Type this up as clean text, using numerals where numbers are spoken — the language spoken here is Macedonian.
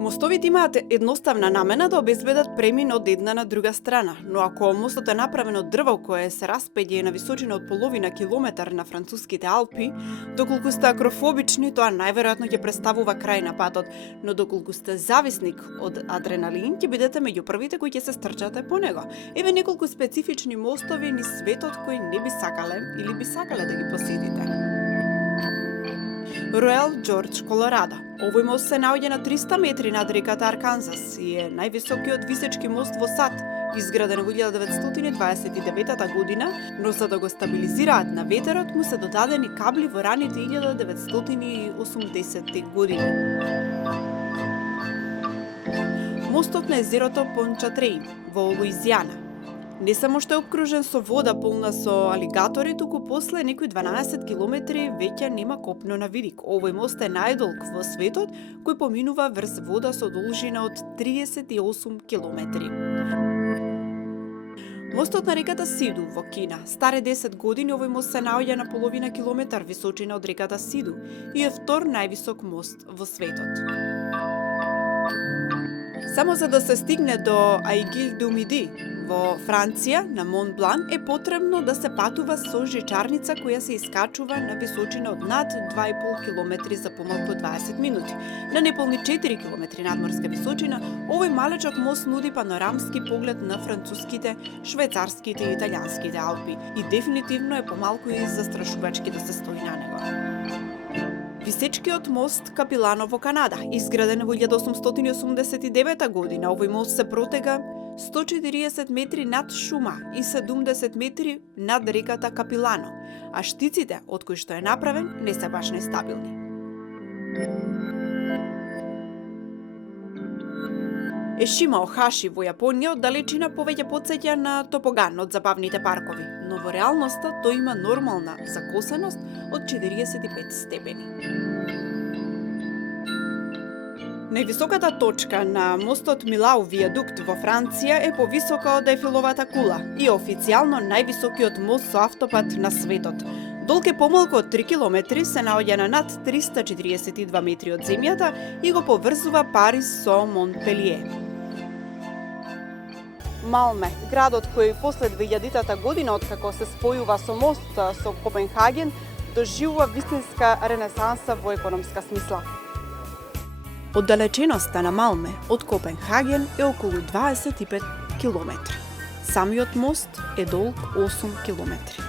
Мостовите имаат едноставна намена да обезбедат премин од една на друга страна, но ако мостот е направен од дрво кое се распеѓа на височина од половина километар на француските Алпи, доколку сте акрофобични, тоа најверојатно ќе представува крај на патот, но доколку сте зависник од адреналин, ќе бидете меѓу првите кои ќе се стрчате по него. Еве неколку специфични мостови низ светот кои не би сакале или би сакале да ги посетите. Роял Џорџ, Колорадо. Овој мост се наоѓа на 300 метри над реката Арканзас и е највисокиот висечки мост во САД, изграден во 1929 година, но за да го стабилизираат на ветерот му се додадени кабли во раните 1980 години. Мостот на езерото Пончатреин во Луизијана. Не само што е обкружен со вода полна со алигатори, туку после некои 12 километри веќе нема копно на видик. Овој мост е најдолг во светот, кој поминува врз вода со должина од 38 километри. Мостот на реката Сиду во Кина. Старе 10 години овој мост се наоѓа на половина километар височина од реката Сиду и е втор највисок мост во светот. Само за да се стигне до Аигил ду Миди во Франција, на Мон Блан, е потребно да се патува со жичарница која се искачува на височина од над 2,5 километри за помалку 20 минути. На неполни 4 километри надморска височина, овој малечок мост нуди панорамски поглед на француските, швајцарските и италијанските Алпи и дефинитивно е помалку и застрашувачки да се стои на него. Висечкиот мост Капилано во Канада, изграден во 1889 година, овој мост се протега 140 метри над шума и 70 метри над реката Капилано, а штиците од кои што е направен не се баш нестабилни. Ешима Охаши во Јапонија од далечина повеќе потсеќа на топоган од забавните паркови, но во реалноста тој има нормална закосеност од 45 степени. Највисоката точка на мостот Милау виадукт во Франција е повисока од Ефеловата кула и официјално највисокиот мост со автопат на светот. Долг е помалку од 3 километри, се наоѓа на над 342 метри од земјата и го поврзува Париз со Монпелие. Малме, градот кој после 2000 година, откако се спојува со мост со Копенхаген, доживува вистинска ренесанса во економска смисла. Оддалеченоста на Малме од Копенхаген е околу 25 километри. Самиот мост е долг 8 километри.